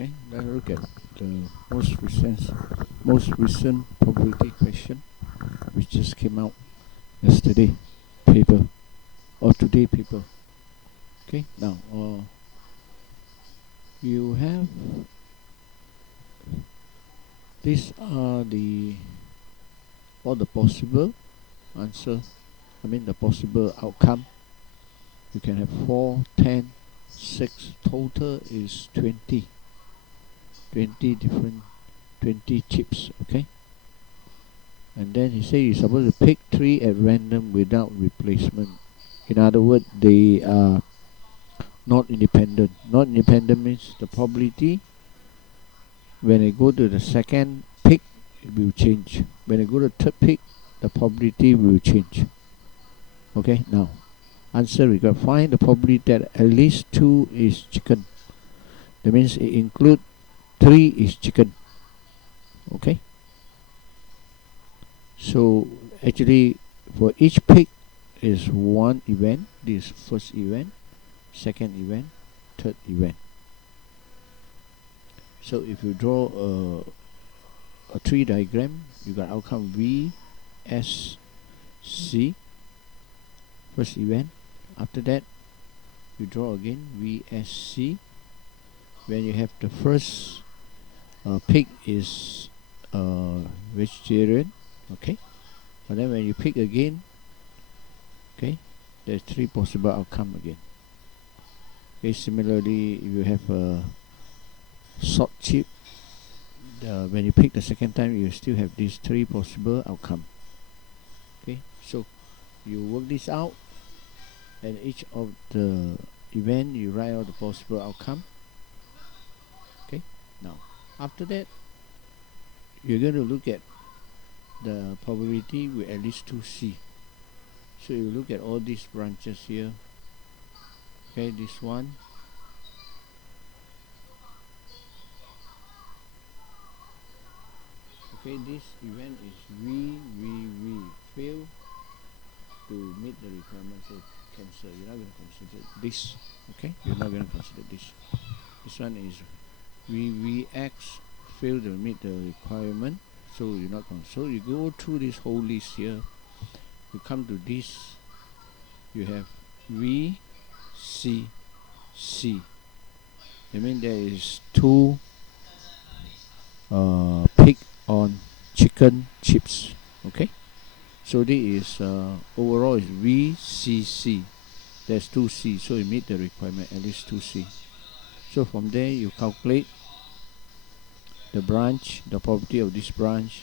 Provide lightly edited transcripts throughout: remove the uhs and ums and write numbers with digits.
Okay, let's look at the most recent probability question which just came out yesterday paper or today paper. Okay, now you have these are all the possible answer. I mean the possible outcome. You can have 4, 10, 6. Total is 20 different 20 chips. Okay, and then he said you're supposed to pick 3 at random without replacement. In other words, they are not independent. Not independent means the probability when I go to the second pick, it will change. When I go to the third pick, the probability will change. Okay, now answer we got find the probability that at least 2 is chicken. That means it include 3 is chicken. Okay, so actually for each pick is one event. This first event, second event, third event. So if you draw a tree diagram, you got outcome V, S, C, first event. After that, you draw again V, S, C. When you have the first pick is vegetarian, okay. And then when you pick again, okay, there's 3 possible outcome again. Okay, similarly, if you have a salt chip, when you pick the second time, you still have these 3 possible outcome. Okay, so you work this out, and each of the event you write out the possible outcome. Okay, now after that, you're going to look at the probability with at least 2C. So you look at all these branches here. Okay, this one. Okay, this event is V, fail to meet the requirements, so cancel. You're not going to consider this. Okay, you're not going to consider this. This one is VVX, fail to meet the requirement, so you're not going to. So you go through this whole list here. You come to this. You have V, C, C. I mean there is 2 pick on chicken chips. Okay, so this is overall is VCC. There's 2C, so you meet the requirement at least 2C. So from there you calculate the branch, the probability of this branch,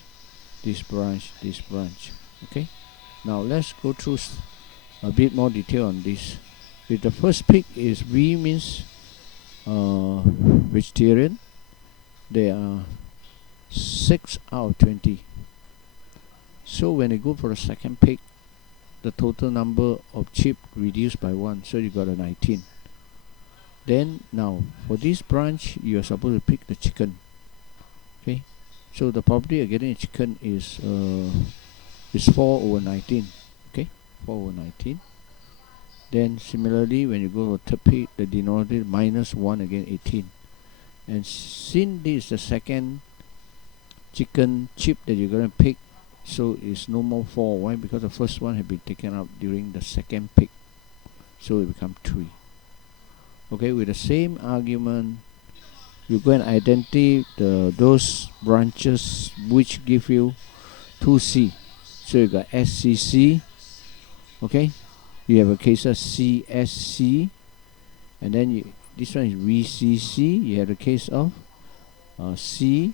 this branch, this branch. Okay, now let's go through a bit more detail on this. With the first pick is V means vegetarian. There are 6 out of 20. So when you go for the second pick, the total number of chip reduced by 1, so you got a 19. Then now for this branch, you are supposed to pick the chicken. Okay, so the probability of getting a chicken is 4 over 19. Okay, 4 over 19. Then similarly, when you go to third pick, the denominator minus 1 again, 18. And since this is the second chicken chip that you're going to pick, so it's no more 4. Why? Because the first one had been taken out during the second pick, so it becomes 3. Okay, with the same argument, you go and identify those branches which give you 2C. So you got SCC. Okay, you have a case of CSC, and then this one is VCC. You have a case of C,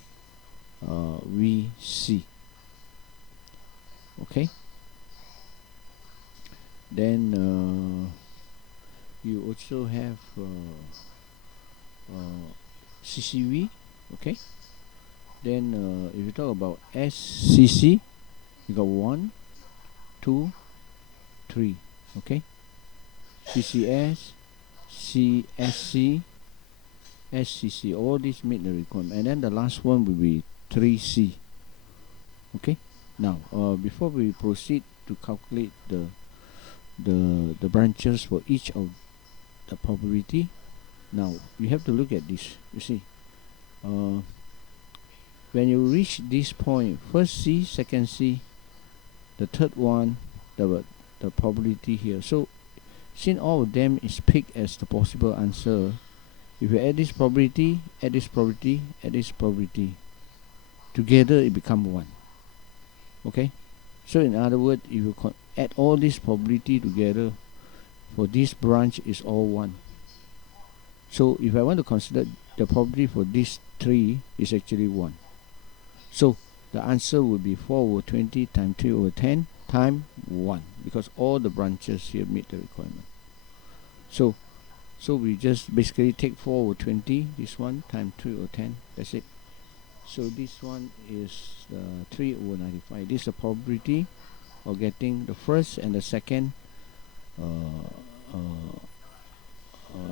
VC. Okay, then you also have CCV. Okay, then if you talk about SCC, you got 1, 2, 3. Okay, CCS, CSC, SCC, all these meet the requirement, and then the last one will be 3C. Okay, now before we proceed to calculate the branches for each of the probability, now you have to look at this. You see, when you reach this point, first C, second C, the third one, the probability here. So since all of them is picked as the possible answer, if you add this probability, add this probability, add this probability, together it become 1. Okay? So in other words, if you add all this probability together, for this branch is all 1. So if I want to consider the probability for these 3 is actually 1. So the answer would be 4/20 times 3/10 times 1, because all the branches here meet the requirement. So we just basically take 4/20, this one, times 3/10, that's it. So this one is 3/95. This is the probability of getting the first and the second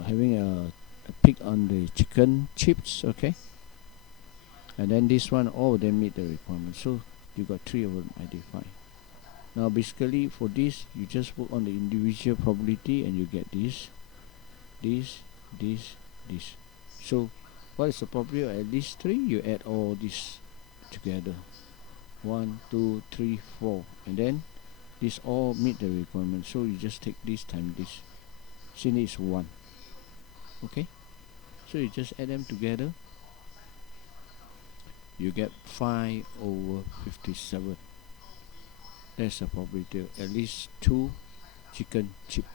having a pick on the chicken chips, okay? And then this one, all of them meet the requirement. So you got 3/95. Now basically for this, you just work on the individual probability and you get this. So what is the probability of at least 3? You add all this together. 1, 2, 3, 4. And then this all meet the requirement. So you just take this times this. Since it's 1. Okay? So you just add them together. You get 5/57. That's the probability of at least 2 chicken chips.